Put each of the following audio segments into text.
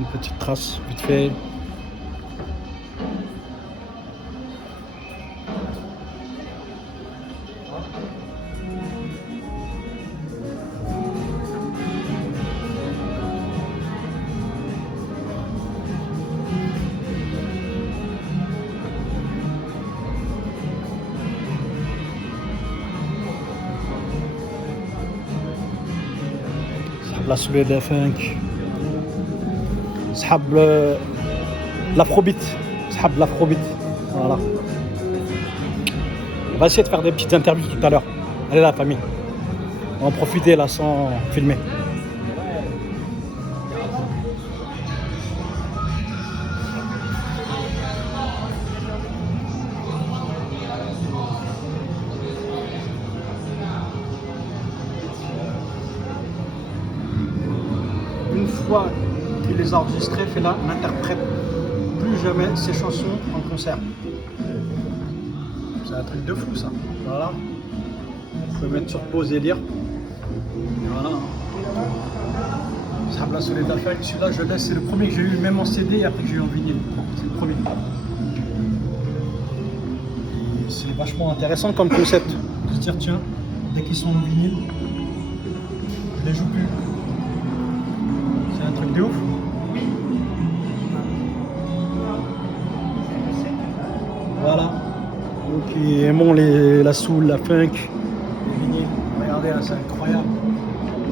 Une petite trace vite fait. La soulède funk, l'afrobeat, voilà. On va essayer de faire des petites interviews tout à l'heure. Allez la famille, on va en profiter là sans filmer. Une fois qu'il les a enregistrés, Fela n'interprète plus jamais ses chansons en concert. C'est un truc de fou ça. Voilà. On peut mettre sur pause et lire. Voilà. Sabla Soledad Funk, celui-là je laisse, c'est le premier que j'ai eu même en CD et après que j'ai eu en vinyle. C'est le premier. C'est vachement intéressant comme concept. De se dire tiens, dès qu'ils sont en vinyle, je les joue plus. C'est un truc de ouf. Voilà. Donc ils aiment la soul, la funk, les vinyles. Regardez là, c'est incroyable.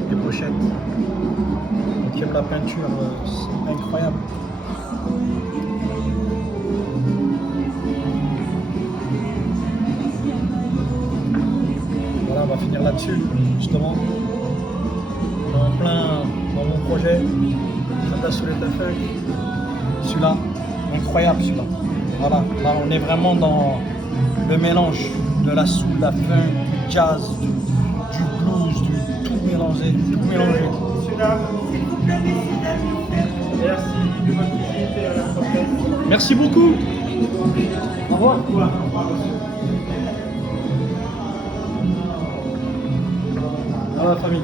Les pochettes. Donc ils aiment la peinture, c'est incroyable. Voilà, on va finir là-dessus, justement. On est en plein dans mon projet. Sabla Soledad Funk. Celui-là, incroyable celui-là. Voilà, là on est vraiment dans le mélange de la soul, la funk, du jazz, du blues, du tout mélangé, tout mélangé. Merci de votre visite et à la prochaine. Merci beaucoup. Au revoir. Au revoir la famille.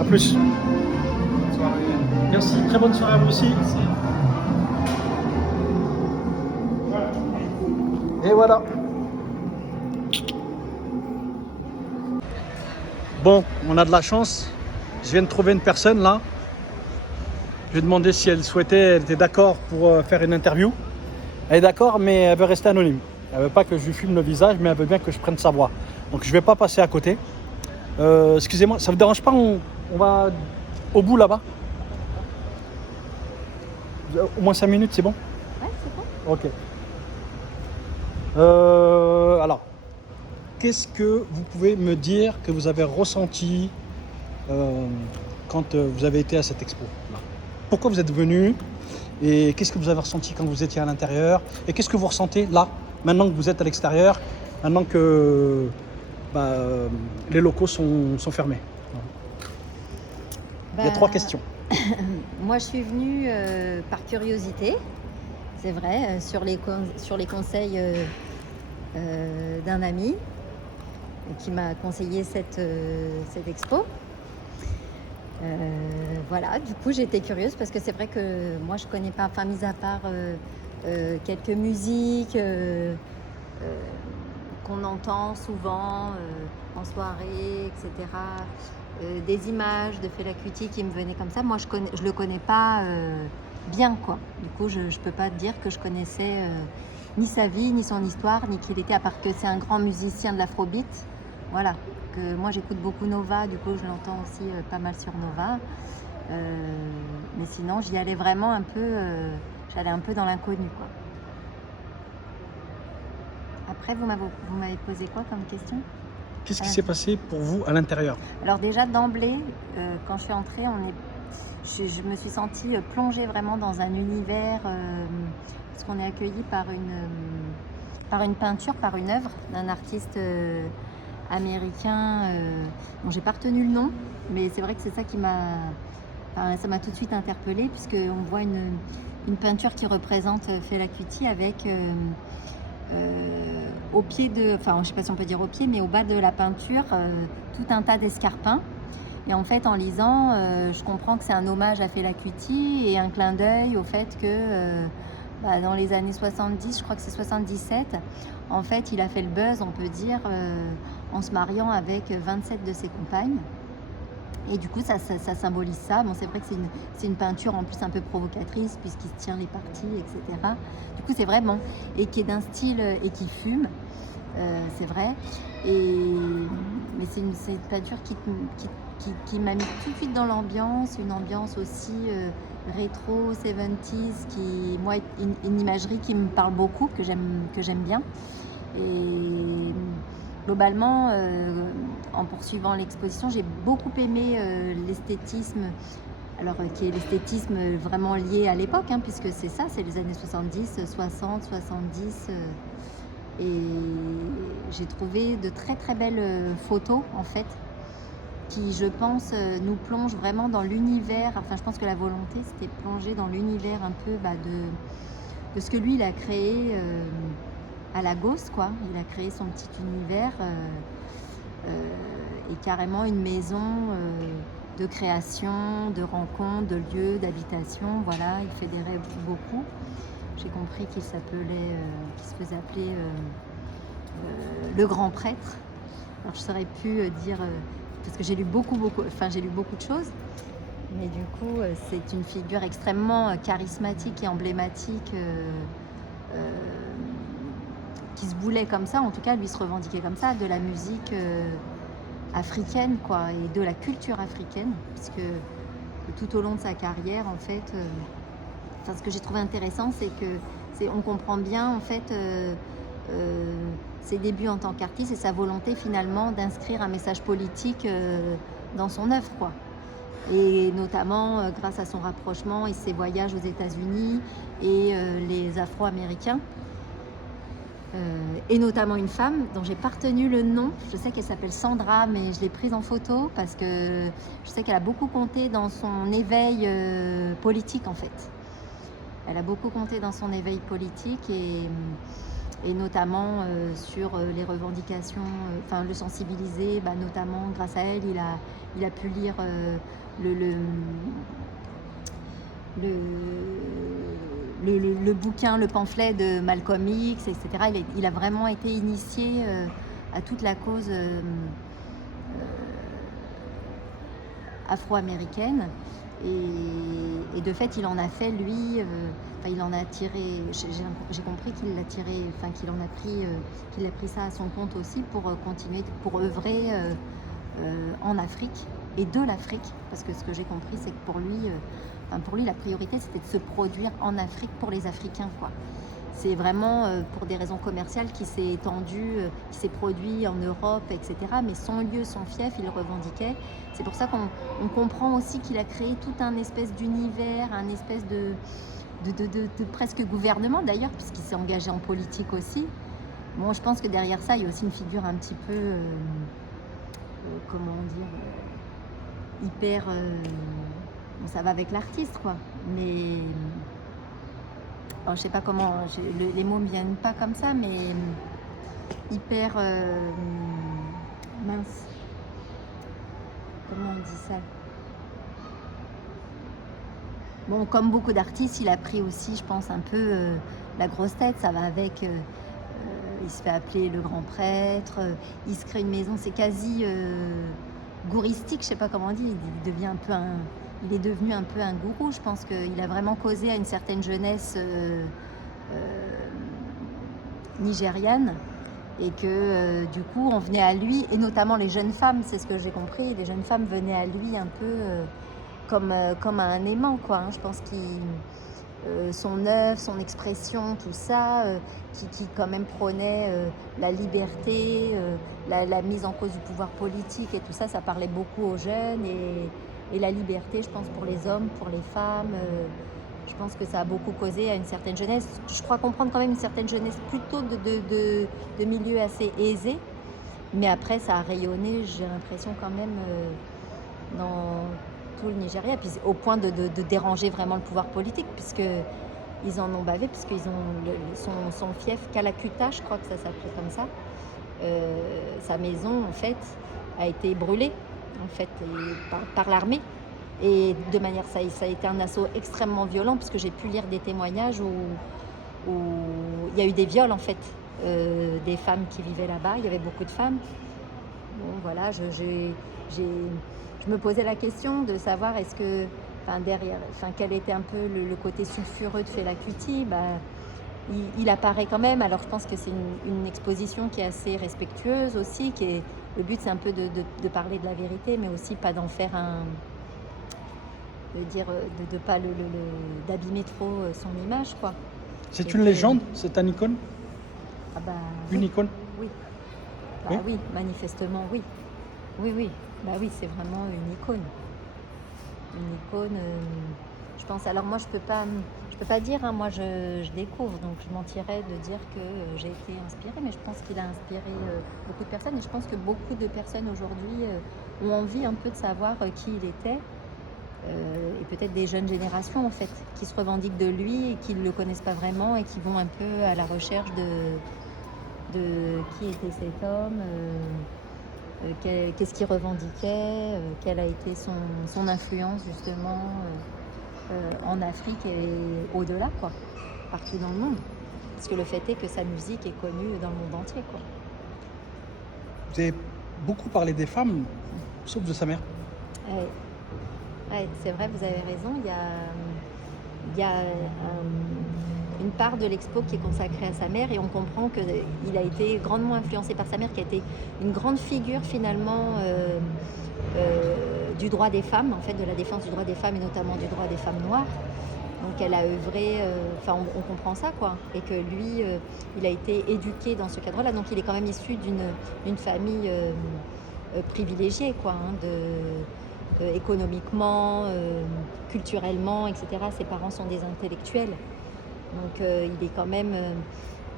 A plus. Bonne soirée. Merci, très bonne soirée à vous aussi. Et voilà. Bon, on a de la chance. Je viens de trouver une personne là. Je lui ai demandé si elle souhaitait, elle était d'accord pour faire une interview. Elle est d'accord, mais elle veut rester anonyme. Elle veut pas que je lui filme le visage, mais elle veut bien que je prenne sa voix. Donc je vais pas passer à côté. Excusez-moi, ça vous dérange pas, on va au bout là-bas. Au moins 5 minutes, c'est bon? Ouais, c'est bon. Ok. Alors, qu'est-ce que vous pouvez me dire que vous avez ressenti quand vous avez été à cette expo là? Pourquoi vous êtes venu et qu'est-ce que vous avez ressenti quand vous étiez à l'intérieur? Et qu'est-ce que vous ressentez là, maintenant que vous êtes à l'extérieur, maintenant que les locaux sont fermés? Il y a 3 questions. Moi, je suis venue par curiosité, c'est vrai, sur les conseils d'un ami qui m'a conseillé cette expo. Voilà, du coup, j'étais curieuse parce que c'est vrai que moi, je connais pas, enfin, mis à part quelques musiques qu'on entend souvent en soirée, etc. Des images de Fela Kuti qui me venaient comme ça. Moi, je le connais pas bien, quoi. Du coup, je peux pas te dire que je connaissais ni sa vie, ni son histoire, ni qui il était, à part que c'est un grand musicien de l'afrobeat. Voilà. Que moi, j'écoute beaucoup Nova, du coup, je l'entends aussi pas mal sur Nova. Mais sinon, j'y allais vraiment un peu, j'allais un peu dans l'inconnu, quoi. Après, vous m'avez posé quoi comme question? Qu'est-ce qui s'est passé pour vous à l'intérieur? Alors déjà d'emblée, quand je suis entrée, je me suis sentie plongée vraiment dans un univers, parce qu'on est accueilli par une peinture, par une œuvre d'un artiste américain dont j'ai pas retenu le nom, mais c'est vrai que c'est ça qui ça m'a tout de suite interpellée, puisqu'on voit une peinture qui représente Fela Kuti avec au pied enfin je sais pas si on peut dire au pied, mais au bas de la peinture, tout un tas d'escarpins. Et en fait, en lisant, je comprends que c'est un hommage à Fela Kuti et un clin d'œil au fait que dans les années 70, je crois que c'est 77, en fait, il a fait le buzz, on peut dire, en se mariant avec 27 de ses compagnes. Et du coup, ça symbolise ça. Bon, c'est vrai que c'est une peinture en plus un peu provocatrice puisqu'il se tient les parties, etc. Du coup, c'est vraiment... Et qui est d'un style... et qui fume, c'est vrai. Mais c'est une peinture qui m'a mis tout de suite dans l'ambiance, une ambiance aussi rétro, 70s, moi, une imagerie qui me parle beaucoup, que j'aime bien. Et globalement, en poursuivant l'exposition, j'ai beaucoup aimé l'esthétisme, alors qui est l'esthétisme vraiment lié à l'époque, hein, puisque c'est ça, c'est les années 70, 60, 70. Et j'ai trouvé de très très belles photos, en fait, qui, je pense, nous plongent vraiment dans l'univers. Enfin, je pense que la volonté, c'était plonger dans l'univers un peu de ce que lui, il a créé à Lagos, quoi. Il a créé son petit univers et carrément une maison de création, de rencontre, de lieux, d'habitation. Voilà, il fédérait beaucoup. J'ai compris qu'il se faisait appeler le grand prêtre. Alors, je saurais plus dire, parce que j'ai lu beaucoup de choses. Mais du coup, c'est une figure extrêmement charismatique et emblématique qui se voulait comme ça, en tout cas, lui se revendiquait comme ça, de la musique africaine, quoi, et de la culture africaine, puisque tout au long de sa carrière, en fait, ce que j'ai trouvé intéressant, c'est que on comprend bien, en fait, ses débuts en tant qu'artiste et sa volonté, finalement, d'inscrire un message politique dans son œuvre, quoi. Et notamment grâce à son rapprochement et ses voyages aux États-Unis et les Afro-Américains. Et notamment une femme dont j'ai pas retenu le nom. Je sais qu'elle s'appelle Sandra, mais je l'ai prise en photo parce que je sais qu'elle a beaucoup compté dans son éveil politique, en fait. Elle a beaucoup compté dans son éveil politique et notamment sur les revendications, le sensibiliser, notamment grâce à elle, il a pu lire le bouquin, le pamphlet de Malcolm X, etc. Il a vraiment été initié à toute la cause afro-américaine. Et de fait, il en a fait, lui, il en a tiré, j'ai compris qu'il l'a tiré, qu'il a pris ça à son compte aussi pour continuer, pour œuvrer en Afrique et de l'Afrique, parce que ce que j'ai compris, c'est que pour lui, la priorité, c'était de se produire en Afrique pour les Africains, quoi. C'est vraiment pour des raisons commerciales qui s'est étendu, qui s'est produit en Europe, etc. Mais son lieu, son fief, il le revendiquait. C'est pour ça qu'on comprend aussi qu'il a créé tout un espèce d'univers, un espèce de presque gouvernement d'ailleurs, puisqu'il s'est engagé en politique aussi. Bon, je pense que derrière ça, il y a aussi une figure un petit peu, comment dire, hyper... ça va avec l'artiste, quoi. Mais... Alors, je sais pas comment, les mots me viennent pas comme ça, mais hyper mince. Comment on dit ça? Bon, comme beaucoup d'artistes, il a pris aussi, je pense, un peu la grosse tête. Ça va avec. Il se fait appeler le grand prêtre. Il se crée une maison. C'est quasi gouristique, je sais pas comment on dit. Il est devenu un peu un gourou. Je pense qu'il a vraiment causé à une certaine jeunesse nigériane et que du coup on venait à lui, et notamment les jeunes femmes, c'est ce que j'ai compris, les jeunes femmes venaient à lui un peu comme à un aimant, quoi, hein. Je pense qu'il son œuvre, son expression, tout ça, qui quand même prônait la liberté, la mise en cause du pouvoir politique et tout ça, ça parlait beaucoup aux jeunes, et la liberté, je pense, pour les hommes, pour les femmes. Je pense que ça a beaucoup causé à une certaine jeunesse. Je crois comprendre quand même une certaine jeunesse plutôt de milieux assez aisés. Mais après, ça a rayonné, j'ai l'impression, quand même, dans tout le Nigeria. Puis au point de déranger vraiment le pouvoir politique, puisqu'ils en ont bavé, puisqu'ils ont son fief, Kalakuta, je crois que ça s'appelait comme ça. Sa maison, en fait, a été brûlée en fait, et par l'armée. Et de manière, ça a été un assaut extrêmement violent, parce que j'ai pu lire des témoignages où il y a eu des viols, en fait, des femmes qui vivaient là-bas. Il y avait beaucoup de femmes. Bon, voilà, je me posais la question de savoir est-ce que, quel était un peu le côté sulfureux de Fela Kuti. Il apparaît quand même. Alors je pense que c'est une exposition qui est assez respectueuse aussi. Le but, c'est un peu de parler de la vérité, mais aussi pas d'en faire de pas d'abîmer trop son image, quoi. C'est une légende, c'est une icône? Ah bah, Une oui. icône? Oui. Oui. Oui, manifestement, oui. Oui. Bah oui, c'est vraiment une icône. Une icône, je pense. Alors moi, je peux pas dire, hein, moi je découvre, donc je mentirais de dire que j'ai été inspirée, mais je pense qu'il a inspiré beaucoup de personnes, et je pense que beaucoup de personnes aujourd'hui ont envie un peu de savoir qui il était. Et peut-être des jeunes générations, en fait, qui se revendiquent de lui et qui ne le connaissent pas vraiment, et qui vont un peu à la recherche de qui était cet homme, qu'est-ce qu'il revendiquait, quelle a été son influence justement en Afrique et au-delà, quoi, partout dans le monde. Parce que le fait est que sa musique est connue dans le monde entier, quoi. Vous avez beaucoup parlé des femmes, sauf de sa mère. Ouais, c'est vrai, vous avez raison. Il y a une part de l'expo qui est consacrée à sa mère, et on comprend qu'il a été grandement influencé par sa mère, qui a été une grande figure finalement du droit des femmes, en fait, de la défense du droit des femmes, et notamment du droit des femmes noires. Donc elle a œuvré, on comprend ça, quoi, et que lui, il a été éduqué dans ce cadre-là, donc il est quand même issu d'une famille privilégiée, quoi, hein, économiquement, culturellement, etc. Ses parents sont des intellectuels, donc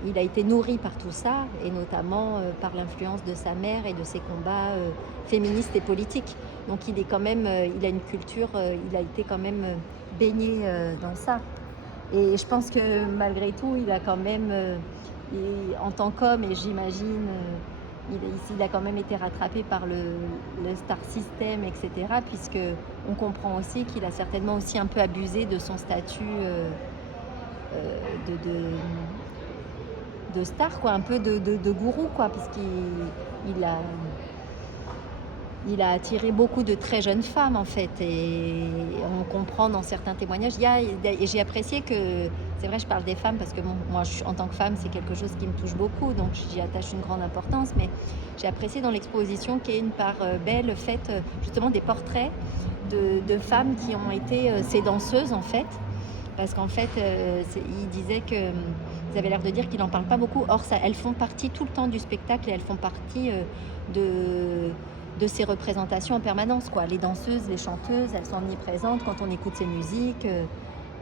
il a été nourri par tout ça, et notamment par l'influence de sa mère et de ses combats féministes et politiques. Donc il a une culture, il a été quand même baigné dans ça. Et je pense que malgré tout, il a quand même, en tant qu'homme, et j'imagine, il a quand même été rattrapé par le star system, etc. Puisque on comprend aussi qu'il a certainement aussi un peu abusé de son statut de star, quoi, un peu de gourou, quoi, puisqu'il a attiré beaucoup de très jeunes femmes, en fait, et on comprend dans certains témoignages. Et j'ai apprécié que, c'est vrai, je parle des femmes parce que moi, en tant que femme, c'est quelque chose qui me touche beaucoup, donc j'y attache une grande importance, mais j'ai apprécié dans l'exposition qu'il y ait une part belle faite justement des portraits de femmes qui ont été ces danseuses, en fait, parce qu'en fait, il disait que ils avaient l'air de dire qu'il n'en parle pas beaucoup. Or, elles font partie tout le temps du spectacle, et elles font partie de ces représentations en permanence, quoi. Les danseuses, les chanteuses, elles sont omniprésentes quand on écoute ces musiques.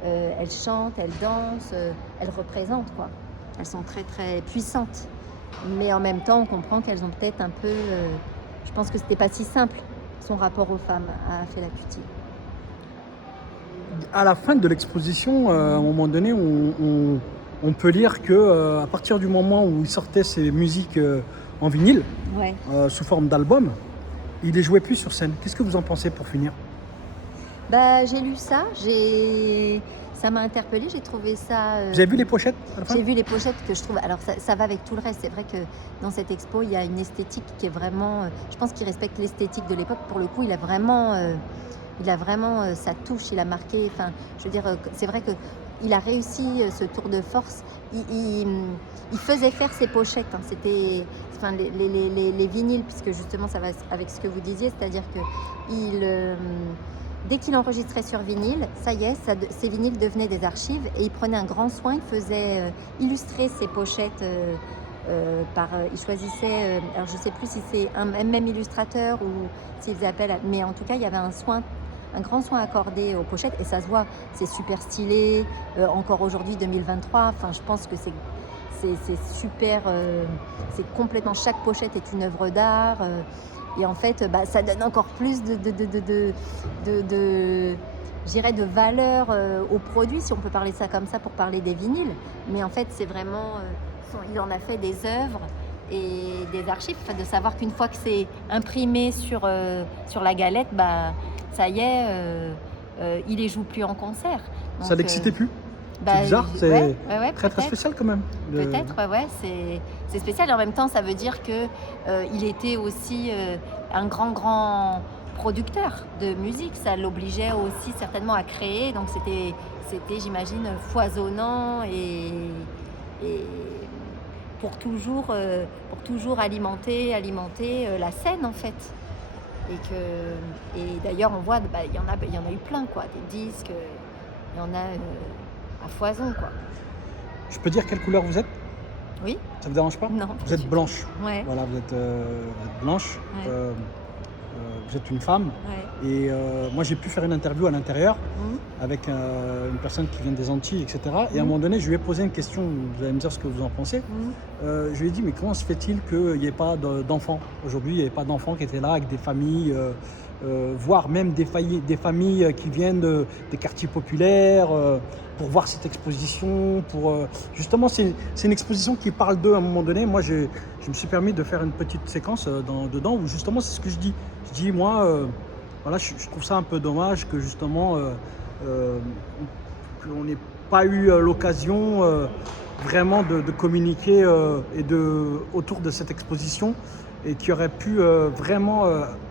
Elles chantent, elles dansent, elles représentent, quoi. Elles sont très très puissantes. Mais en même temps, on comprend qu'elles ont peut-être un peu... je pense que c'était pas si simple, son rapport aux femmes, à Fela Kuti. À la fin de l'exposition, à un moment donné, on peut lire que à partir du moment où il sortait ses musiques en vinyle, Ouais. sous forme d'album, il les jouait plus sur scène. Qu'est-ce que vous en pensez pour finir? J'ai lu ça, ça m'a interpellée, j'ai trouvé ça... Vous avez vu les pochettes à la fin? J'ai vu les pochettes que je trouve... Alors ça va avec tout le reste, c'est vrai que dans cette expo, il y a une esthétique qui est vraiment... je pense qu'il respecte l'esthétique de l'époque. Pour le coup, il a vraiment sa touche, il a marqué... Enfin, je veux dire, c'est vrai qu'il a réussi ce tour de force. Il faisait faire ses pochettes, hein. C'était... Enfin, les vinyles, puisque justement ça va avec ce que vous disiez, c'est-à-dire que dès qu'il enregistrait sur vinyle, ça y est, ces vinyles devenaient des archives, et il prenait un grand soin, il faisait illustrer ses pochettes il choisissait, alors je ne sais plus si c'est un même illustrateur ou s'il faisait appel mais en tout cas il y avait un grand soin accordé aux pochettes, et ça se voit, c'est super stylé, encore aujourd'hui 2023, enfin je pense que c'est super, c'est complètement, chaque pochette est une œuvre d'art, et en fait ça donne encore plus je dirais de valeur au produit, si on peut parler de ça comme ça pour parler des vinyles. Mais en fait c'est vraiment, il en a fait des œuvres et des archives, de savoir qu'une fois que c'est imprimé sur la galette, bah, ça y est, il les joue plus en concert. Ça Donc, l'excitait plus? bah, C'est bizarre, c'est ouais, très peut-être. spécial quand même. Peut-être, ouais, c'est spécial. Et en même temps, ça veut dire que il était aussi un grand producteur de musique. Ça l'obligeait aussi certainement à créer. Donc c'était, j'imagine, foisonnant et pour toujours alimenter la scène en fait. Et d'ailleurs, on voit, bah, il y en a eu plein, quoi, des disques, il y en a à foison, quoi. Je peux dire quelle couleur vous êtes? Oui? Ça vous dérange pas? Non. Vous êtes blanche. Ouais. Voilà, vous êtes blanche. Ouais. Vous êtes une femme. Ouais. Et moi, j'ai pu faire une interview à l'intérieur Mhm. avec une personne qui vient des Antilles, etc. Et à un Mhm. moment donné, je lui ai posé une question. Vous allez me dire ce que vous en pensez. Mhm. Je lui ai dit, mais comment se fait-il qu'il n'y ait pas d'enfants? Aujourd'hui, il n'y avait pas d'enfants qui étaient là avec des familles, voire même des familles qui viennent des quartiers populaires pour voir cette exposition. Justement, c'est une exposition qui parle d'eux à un moment donné. Moi, je me suis permis de faire une petite séquence dedans où justement, c'est ce que je dis. Je dis, moi, voilà, je trouve ça un peu dommage que justement, qu'on n'ait pas eu l'occasion vraiment de communiquer autour de cette exposition et qui aurait pu vraiment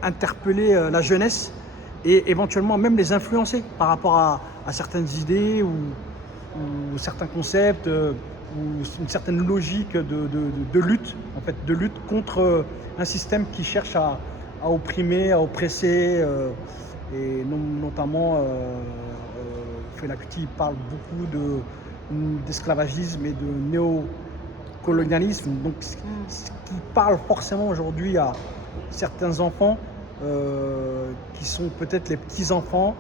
interpeller la jeunesse et éventuellement même les influencer par rapport à certaines idées ou certains concepts ou une certaine logique de lutte, en fait, de lutte contre un système qui cherche à opprimer, à oppresser et notamment Fela Kuti parle beaucoup d'esclavagisme et de néocolonialisme, donc ce qui parle forcément aujourd'hui à certains enfants qui sont peut-être les petits-enfants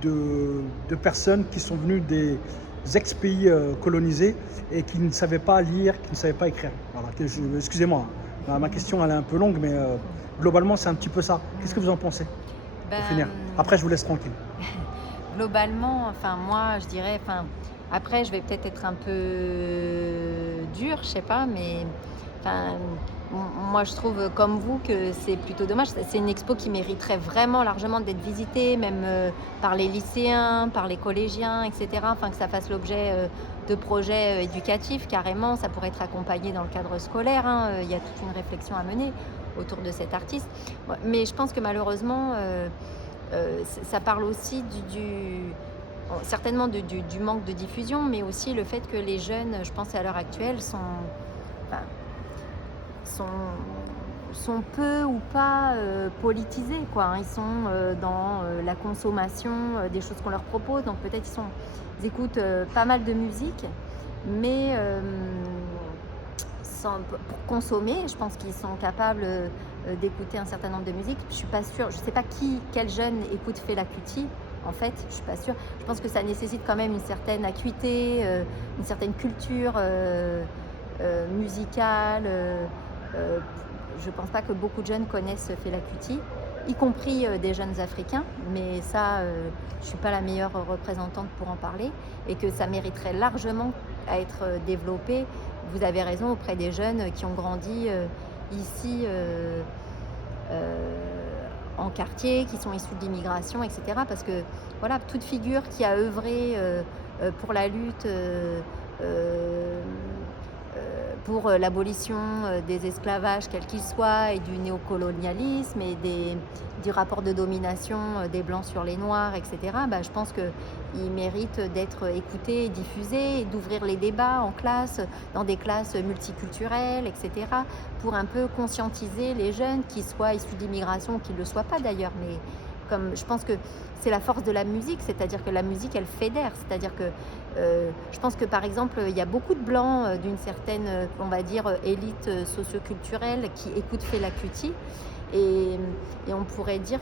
de personnes qui sont venues des ex-pays colonisés et qui ne savaient pas lire, qui ne savaient pas écrire. Voilà, excusez-moi, ma question elle est un peu longue, mais globalement c'est un petit peu ça. Qu'est-ce que vous en pensez pour finir? Après je vous laisse tranquille. Globalement, enfin moi je dirais, enfin après je vais peut-être être un peu dure, je sais pas, mais enfin moi je trouve comme vous que c'est plutôt dommage. C'est une expo qui mériterait vraiment largement d'être visitée, même par les lycéens, par les collégiens, etc. Enfin que ça fasse l'objet de projets éducatifs carrément. Ça pourrait être accompagné dans le cadre scolaire. Hein. Il y a toute une réflexion à mener autour de cet artiste. Mais je pense que malheureusement ça parle aussi certainement du manque de diffusion, mais aussi le fait que les jeunes, je pense à l'heure actuelle, sont peu ou pas politisés, quoi. Ils sont dans la consommation des choses qu'on leur propose, donc peut-être ils écoutent pas mal de musique, mais pour consommer, je pense qu'ils sont capables d'écouter un certain nombre de musiques. Je suis pas sûre, je sais pas quel jeune écoute Fela Kuti. En fait, je suis pas sûre. Je pense que ça nécessite quand même une certaine acuité, une certaine culture musicale. Je pense pas que beaucoup de jeunes connaissent Fela Kuti, y compris des jeunes africains. Mais ça, je suis pas la meilleure représentante pour en parler, et que ça mériterait largement à être développé. Vous avez raison, auprès des jeunes qui ont grandi ici en quartier, qui sont issus de l'immigration, etc. Parce que voilà, toute figure qui a œuvré pour la lutte pour l'abolition des esclavages, quel qu'il soit, et du néocolonialisme et du rapport de domination des Blancs sur les Noirs, etc., je pense qu'ils méritent d'être écoutés et diffusés, et d'ouvrir les débats en classe, dans des classes multiculturelles, etc., pour un peu conscientiser les jeunes, qui soient issus d'immigration ou qui ne le soient pas d'ailleurs. Mais comme je pense que c'est la force de la musique, c'est-à-dire que la musique, elle fédère. C'est-à-dire que je pense que, par exemple, il y a beaucoup de Blancs d'une certaine, on va dire, élite socioculturelle qui écoutent Fela Kuti, et on pourrait dire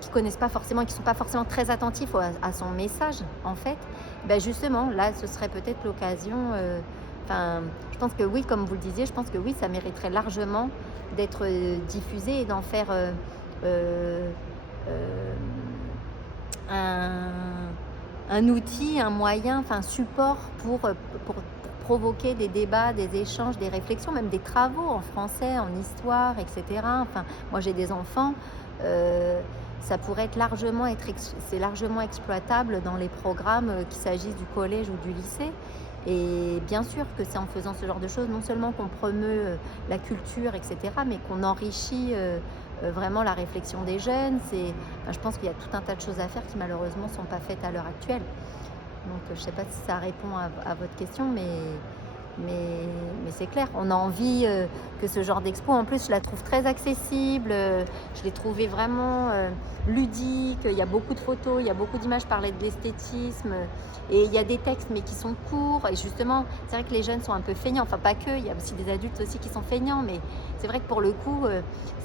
qui connaissent pas forcément, qui sont pas forcément très attentifs à son message, en fait. Justement, là, ce serait peut-être l'occasion. Je pense que oui, comme vous le disiez, je pense que oui, ça mériterait largement d'être diffusé et d'en faire un outil, un moyen, un support pour provoquer des débats, des échanges, des réflexions, même des travaux en français, en histoire, etc. Enfin, moi j'ai des enfants, ça pourrait être c'est largement exploitable dans les programmes, qu'il s'agisse du collège ou du lycée. Et bien sûr que c'est en faisant ce genre de choses, non seulement qu'on promeut la culture, etc., mais qu'on enrichit vraiment la réflexion des jeunes. Je pense qu'il y a tout un tas de choses à faire qui malheureusement ne sont pas faites à l'heure actuelle. Donc je ne sais pas si ça répond à votre question, mais c'est clair. On a envie que ce genre d'expo, en plus je la trouve très accessible, je l'ai trouvée vraiment ludique, il y a beaucoup de photos, il y a beaucoup d'images, parlaient de l'esthétisme, et il y a des textes mais qui sont courts, et justement c'est vrai que les jeunes sont un peu feignants, enfin pas que, il y a aussi des adultes aussi qui sont feignants, mais c'est vrai que pour le coup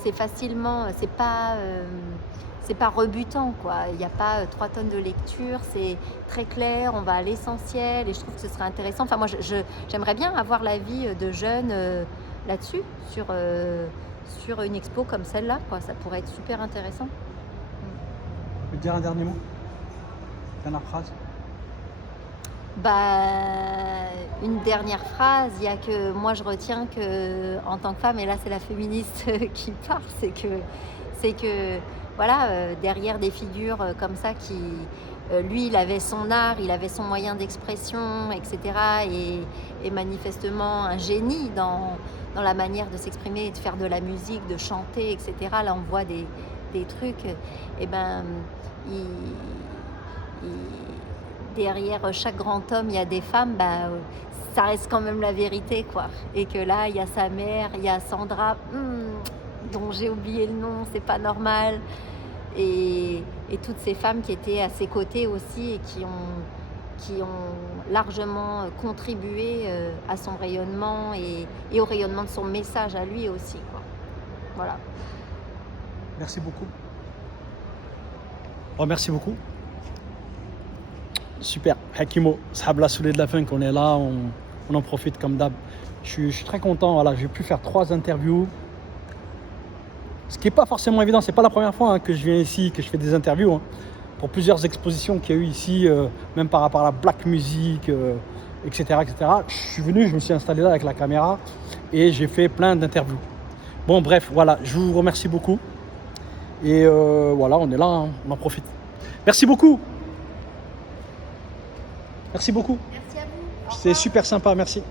c'est facilement, c'est pas rebutant, quoi. Il n'y a pas 3 tonnes de lecture, c'est très clair, on va à l'essentiel, et je trouve que ce serait intéressant. Enfin, moi, j'aimerais bien avoir l'avis de jeunes là-dessus, sur une expo comme celle-là, quoi. Ça pourrait être super intéressant. Tu peux dire un dernier mot? Dernière phrase? Une dernière phrase, il y a que moi je retiens que en tant que femme, et là c'est la féministe qui parle, c'est que voilà, derrière des figures comme ça lui il avait son art, il avait son moyen d'expression, etc. Et manifestement un génie dans la manière de s'exprimer, de faire de la musique, de chanter, etc. Là on voit des trucs, et derrière chaque grand homme, il y a des femmes, ça reste quand même la vérité, quoi. Et que là, il y a sa mère, il y a Sandra, dont j'ai oublié le nom, c'est pas normal. Et toutes ces femmes qui étaient à ses côtés aussi et qui ont largement contribué à son rayonnement et au rayonnement de son message à lui aussi, quoi. Voilà. Merci beaucoup. Oh, merci beaucoup. Super. Hakimo, Shabla Soulé de la fin, qu'on est là, on en profite comme d'hab. Je suis très content, voilà, j'ai pu faire 3 interviews. Ce qui n'est pas forcément évident, c'est pas la première fois que je viens ici, que je fais des interviews. Pour plusieurs expositions qu'il y a eu ici, même par rapport à la black music, etc., etc. Je suis venu, je me suis installé là avec la caméra et j'ai fait plein d'interviews. Bon, bref, voilà, je vous remercie beaucoup. Et voilà, on est là, on en profite. Merci beaucoup. Merci beaucoup. Merci à vous. C'était super sympa, merci.